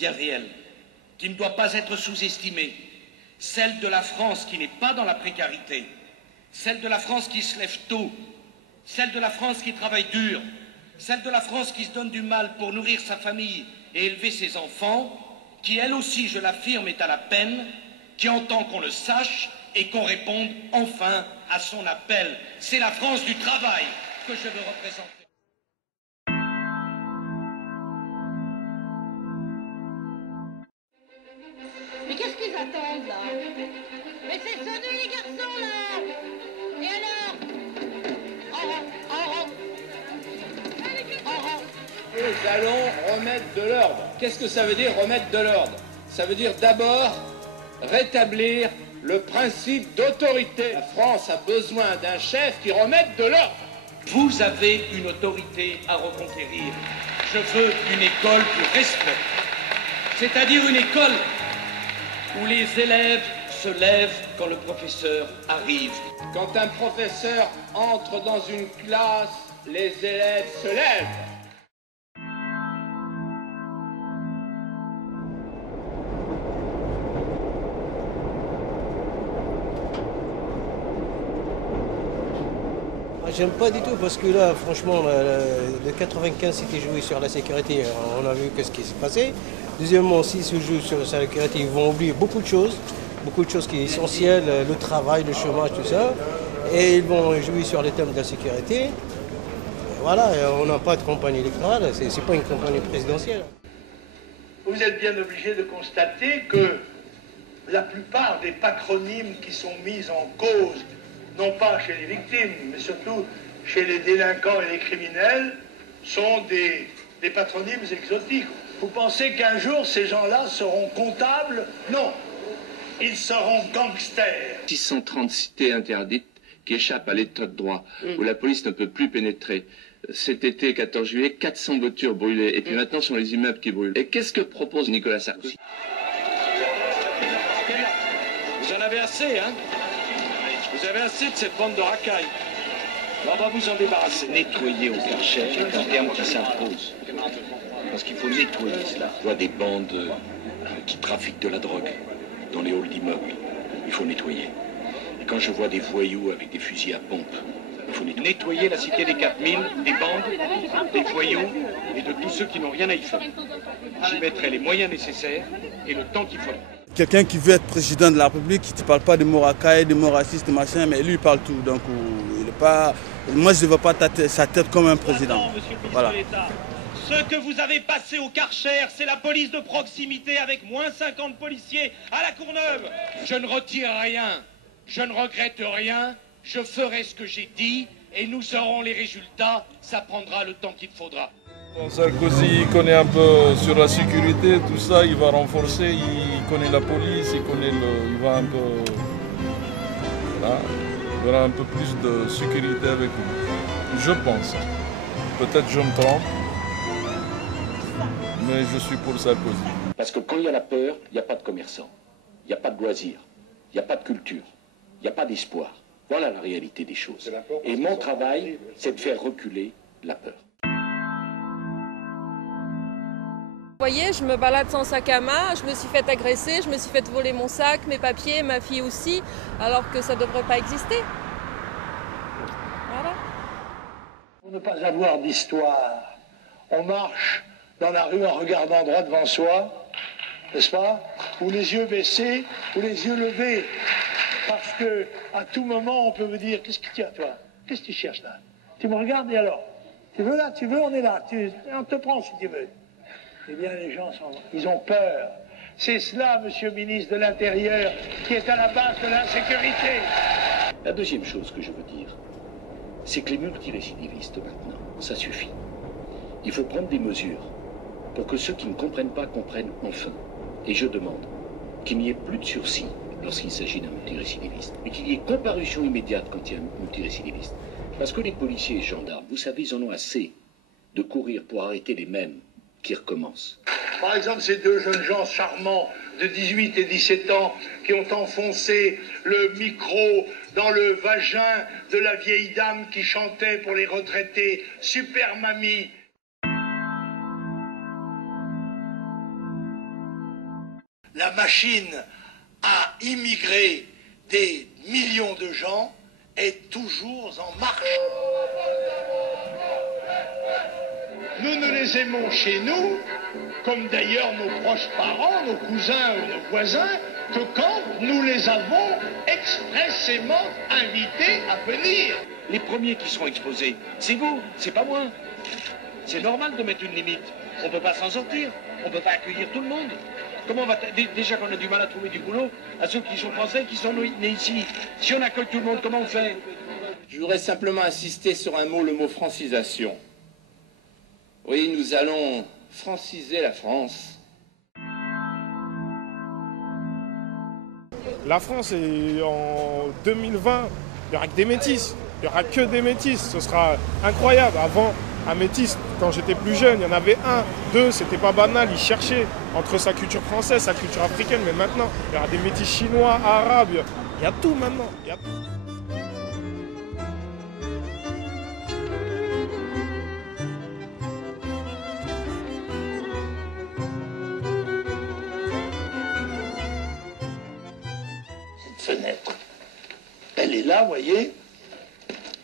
bien réelle, qui ne doit pas être sous-estimée, celle de la France qui n'est pas dans la précarité, celle de la France qui se lève tôt, celle de la France qui travaille dur, celle de la France qui se donne du mal pour nourrir sa famille et élever ses enfants, qui elle aussi, je l'affirme, est à la peine, qui entend qu'on le sache et qu'on réponde enfin à son appel. C'est la France du travail que je veux représenter. Mais qu'est-ce qu'ils attendent là? Mais c'est sonné les garçons là! Et alors? Nous allons remettre de l'ordre. Qu'est-ce que ça veut dire remettre de l'ordre? Ça veut dire d'abord rétablir le principe d'autorité. La France a besoin d'un chef qui remette de l'ordre. Vous avez une autorité à reconquérir. Je veux une école du respect. C'est-à-dire une école où les élèves se lèvent quand le professeur arrive. Quand un professeur entre dans une classe, les élèves se lèvent. J'aime pas du tout parce que là, franchement, le 95 c'était joué sur la sécurité. On a vu qu'est-ce qui s'est passé. Deuxièmement, s'ils se jouent sur la sécurité, ils vont oublier beaucoup de choses qui sont essentielles, le travail, le chômage, tout ça. Et ils vont jouer sur les thèmes de la sécurité. Et voilà, on n'a pas de campagne électorale, c'est pas une campagne présidentielle. Vous êtes bien obligé de constater que la plupart des patronymes qui sont mis en cause, non pas chez les victimes, mais surtout chez les délinquants et les criminels, sont des patronymes exotiques. Vous pensez qu'un jour, ces gens-là seront comptables? Non, ils seront gangsters. 630 cités interdites qui échappent à l'état de droit, où la police ne peut plus pénétrer. Cet été, 14 juillet, 400 voitures brûlées, et puis maintenant, ce sont les immeubles qui brûlent. Et qu'est-ce que propose Nicolas Sarkozy? Vous en avez assez, hein? Vous avez assez de cette bande de racailles. On va vous en débarrasser. Nettoyer au Karcher est un terme qui s'impose. Parce qu'il faut nettoyer cela. Je vois des bandes qui trafiquent de la drogue dans les halls d'immeubles. Il faut nettoyer. Et quand je vois des voyous avec des fusils à pompe, il faut nettoyer. Nettoyer la cité des 4000, des bandes, des voyous et de tous ceux qui n'ont rien à y faire. J'y mettrai les moyens nécessaires et le temps qu'il faudra. Quelqu'un qui veut être président de la République, qui ne parle pas de mots racailles, de mots racistes, machin, mais lui il parle tout. Donc il est pas. Moi je ne veux pas sa tête comme un président. Voilà. Ce que vous avez passé au Karcher, c'est la police de proximité avec moins 50 policiers à la Courneuve. Je ne retire rien, je ne regrette rien, je ferai ce que j'ai dit et nous aurons les résultats. Ça prendra le temps qu'il faudra. Sarkozy connaît un peu sur la sécurité, tout ça, il va renforcer, il connaît la police, il va un peu, là, il y aura un peu plus de sécurité avec lui. Je pense. Peut-être je me trompe, mais je suis pour Sarkozy. Parce que quand il y a la peur, il n'y a pas de commerçants, il n'y a pas de loisirs, il n'y a pas de culture, il n'y a pas d'espoir. Voilà la réalité des choses. Et mon travail, c'est de faire reculer la peur. Vous voyez, je me balade sans sac à main, je me suis fait agresser, je me suis fait voler mon sac, mes papiers, ma fille aussi, alors que ça ne devrait pas exister. Voilà. Pour ne pas avoir d'histoire, on marche dans la rue en regardant droit devant soi, n'est-ce pas? Ou les yeux baissés, ou les yeux levés. Parce que à tout moment, on peut vous dire, qu'est-ce que tu as, toi? Qu'est-ce que tu cherches là? Tu me regardes et alors? Tu veux là? Tu veux? On est là. On te prend si tu veux. Eh bien, les gens ils ont peur. C'est cela, monsieur le ministre de l'Intérieur, qui est à la base de l'insécurité. La deuxième chose que je veux dire, c'est que les multirécidivistes, maintenant, ça suffit. Il faut prendre des mesures pour que ceux qui ne comprennent pas comprennent enfin. Et je demande qu'il n'y ait plus de sursis lorsqu'il s'agit d'un multirécidiviste, mais qu'il y ait comparution immédiate quand il y a un multirécidiviste. Parce que les policiers et gendarmes, vous savez, ils en ont assez de courir pour arrêter les mêmes qui recommence. Par exemple, ces deux jeunes gens charmants de 18 et 17 ans qui ont enfoncé le micro dans le vagin de la vieille dame qui chantait pour les retraités « Super Mamie ». la machine à immigrer des millions de gens est toujours en marche. Nous ne les aimons chez nous, comme d'ailleurs nos proches parents, nos cousins ou nos voisins, que quand nous les avons expressément invités à venir. Les premiers qui seront exposés, c'est vous, c'est pas moi. C'est normal de mettre une limite. On ne peut pas s'en sortir. On ne peut pas accueillir tout le monde. Comment on va déjà qu'on a du mal à trouver du boulot à ceux qui sont français, qui sont nés ici. Si on accueille tout le monde, comment on fait? Je voudrais simplement insister sur un mot, le mot francisation. Oui, nous allons franciser la France. La France, est en 2020, il n'y aura que des métis. Il n'y aura que des métis. Ce sera incroyable. Avant, un métis, quand j'étais plus jeune, il y en avait un, deux, c'était pas banal. Ils cherchaient entre sa culture française, sa culture africaine. Mais maintenant, il y aura des métis chinois, arabes. Il y a tout maintenant. Il y a tout. Fenêtre. Elle est là, vous voyez.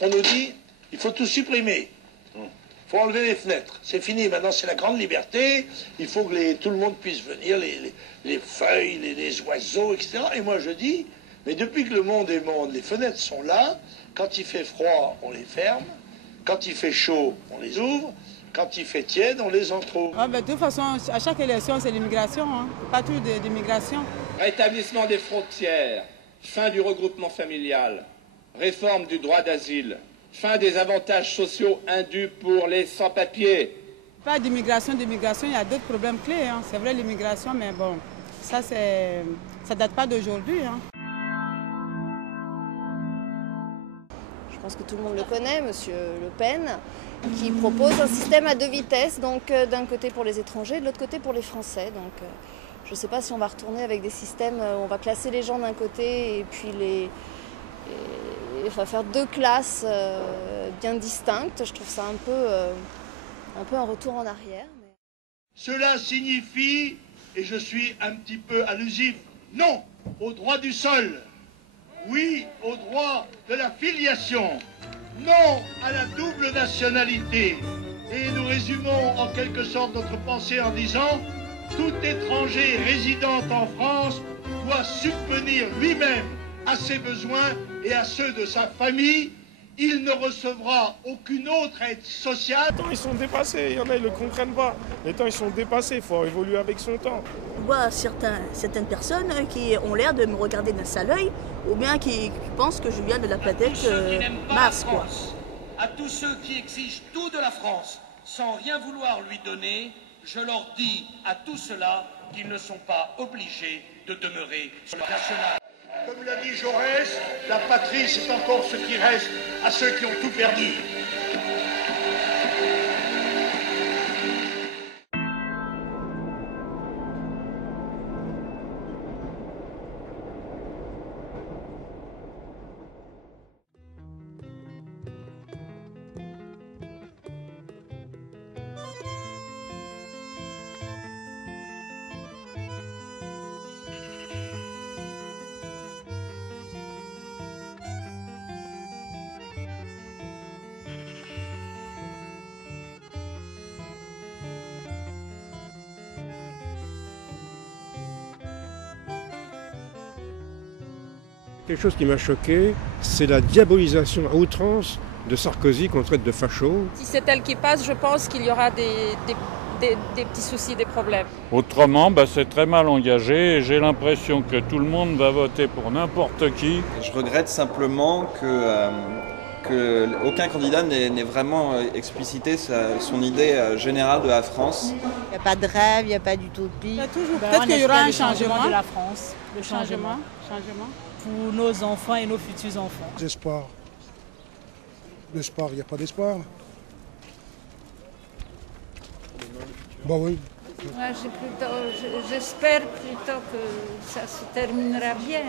On nous dit, il faut tout supprimer. Il faut enlever les fenêtres. C'est fini, maintenant c'est la grande liberté. Il faut que tout le monde puisse venir, les feuilles, les oiseaux, etc. Et moi je dis, mais depuis que le monde est monde, les fenêtres sont là. Quand il fait froid, on les ferme. Quand il fait chaud, on les ouvre. Quand il fait tiède, on les entrouvre. Ah, ben, de toute façon, à chaque élection, c'est l'immigration. Hein. Pas tout d'immigration. Rétablissement des frontières, fin du regroupement familial, réforme du droit d'asile, fin des avantages sociaux indus pour les sans-papiers. Pas d'immigration, il y a d'autres problèmes clés. Hein. C'est vrai l'immigration, mais bon, ça date pas d'aujourd'hui. Hein. Je pense que tout le monde le connaît, M. Le Pen, qui propose un système à 2 vitesses, donc d'un côté pour les étrangers, de l'autre côté pour les Français. Donc je ne sais pas si on va retourner avec des systèmes où on va classer les gens d'un côté et puis on va faire 2 classes bien distinctes. Je trouve ça un peu un retour en arrière. Mais... Cela signifie, et je suis un petit peu allusif, non au droit du sol, oui au droit de la filiation, non à la double nationalité. Et nous résumons en quelque sorte notre pensée en disant tout étranger résidant en France doit subvenir lui-même à ses besoins et à ceux de sa famille. Il ne recevra aucune autre aide sociale. Les temps, ils sont dépassés. Il y en a, ils ne le comprennent pas. Les temps, ils sont dépassés. Il faut évoluer avec son temps. Je vois certaines personnes qui ont l'air de me regarder d'un sale œil ou bien qui pensent que je viens de la planète Mars. À tous ceux qui exigent tout de la France sans rien vouloir lui donner, je leur dis à tout cela qu'ils ne sont pas obligés de demeurer sur le national. Comme l'a dit Jaurès, la patrie c'est encore ce qui reste à ceux qui ont tout perdu. Quelque chose qui m'a choqué, c'est la diabolisation à outrance de Sarkozy qu'on traite de facho. Si c'est elle qui passe, je pense qu'il y aura des petits soucis, des problèmes. Autrement, c'est très mal engagé et j'ai l'impression que tout le monde va voter pour n'importe qui. Je regrette simplement qu'aucun candidat n'ait vraiment explicité son idée générale de la France. Il n'y a pas de rêve, il n'y a pas d'utopie. Il y a toujours. Peut-être qu'il y aura un changement de la France. Le changement. Pour nos enfants et nos futurs enfants. L'espoir. L'espoir, il n'y a pas d'espoir. Bah oui. J'espère plutôt que ça se terminera bien.